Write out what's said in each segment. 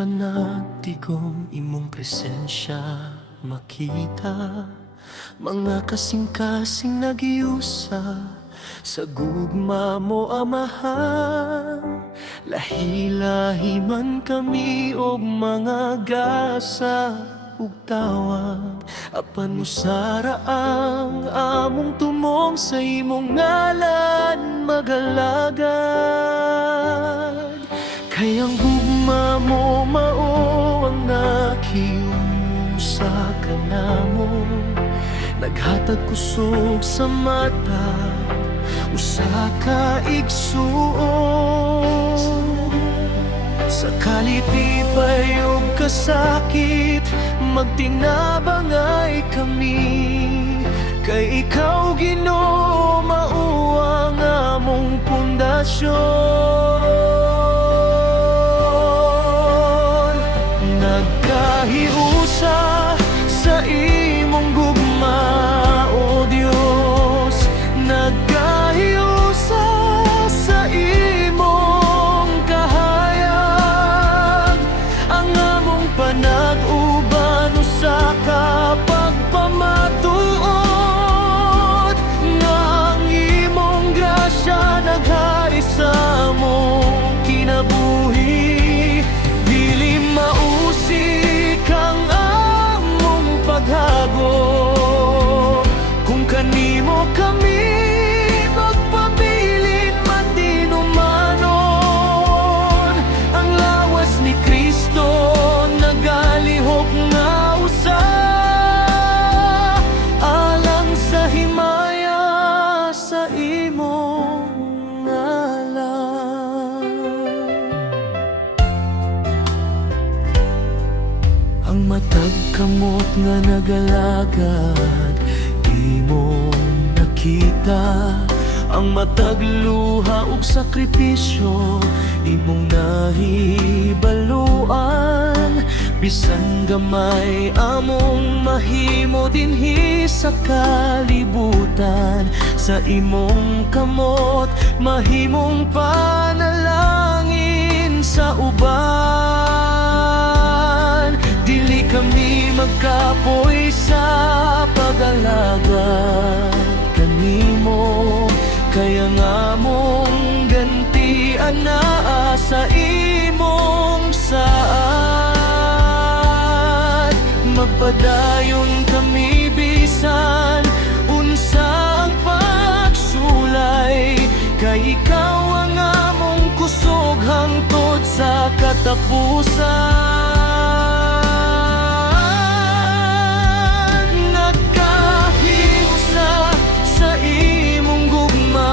panagtigom imong presensya makita, mga kasing-kasing nagiusa sa gugma mo amahan. Lahi-lahi man kami og mga gasa ug tawag, apan usara ang among tumong sa imong ngalan magalagad. Kay ang gugma mo mao ang nakiusa ka namo, naghatag kusog sa mata, usa ka igsuon. Sa kalipipay ug kasakit, magtinabangay kami, kay ikaw Ginoo mao ang among pundasyon. Nagkahiusa sa imong gugma, O Dios, nagkahiusa sa imong kahayag, ang among panag-uban usa ka pagpamatuod, nga ang imong grasya naghari sa among kinabuhi. Dili mausik ang among paghago, kung kanimo kami magpabilin man tinumanon. Ang lawas ni Kristo nagalihok nga usa, alang sa himaya sa imong ngalan. Ang matag kamot nga nagalagad imong nakita, ang matag luha ug sakripisyo imong nahibaluan. Bisan gamay among mahimo dinhi sa kalibutan, sa imong kamot mahimong panalangin sa uban. Dili kami magkapoy sa pag-alagad kanimo, kaya nga mong gantian naa sa imong saad. Magpadayon kami bisan unsa ang pagsulay, kay ikaw ang among kusog hangtod sa katapusan. Nagkahiusa sa imong gugma,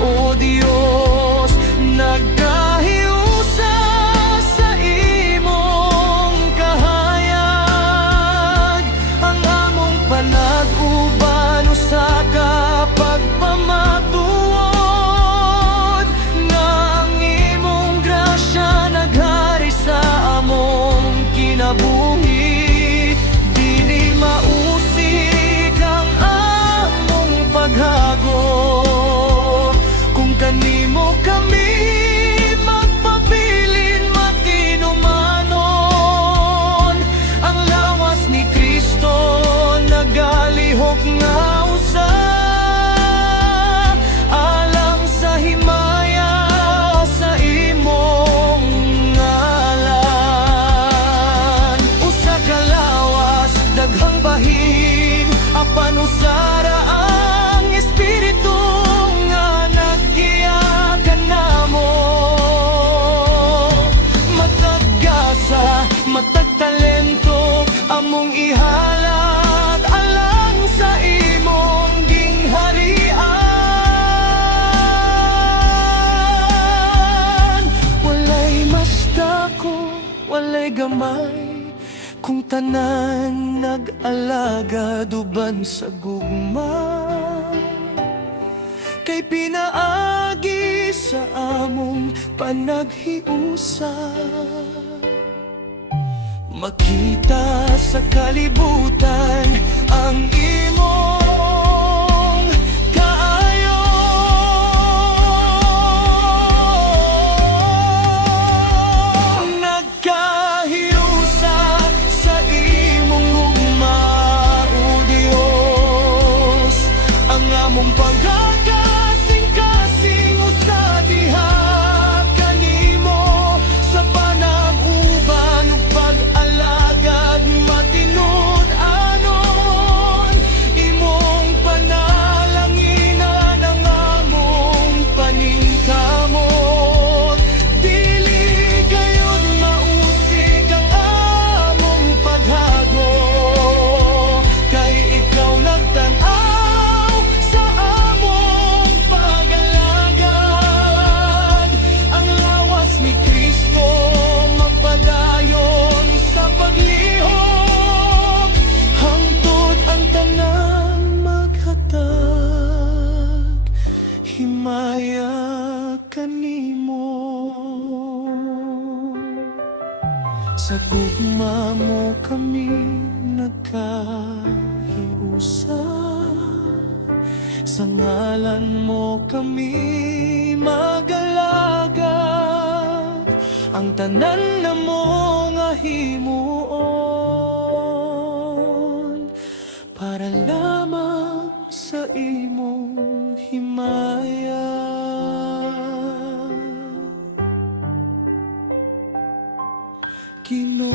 O Dios, nagkahiusa sa imong kahayag, ang among panag-uban usa ka pagpamatuod, nga ang imong grasya naghari sa among kinabuhi. Dili mausik ang among paghago, kung kanimo kami magpabilin matinumanon. Ang lawas ni Kristo nagalihok nga usa, alang sa himaya sa imong ngalan. Usa ka lawas, daghang bahin, apan usara ang Espiritu nga naggiya kanamo. Matag gasa, matag talento among ihalad alang sa imong gingharian. Walay mas dako, walay gamay, kung tanan nag-alaga duban sa gugma, kay pinaagi sa among panaghiusa. Makita sa kalibutan ang imong kaayo. Nagka kanimo. Sa gugma mo kami nagkahiusa, sa ngalan mo kami magalagad, ang tanan na mo nga himuon, para lamang sa imong himaya. Ginoo,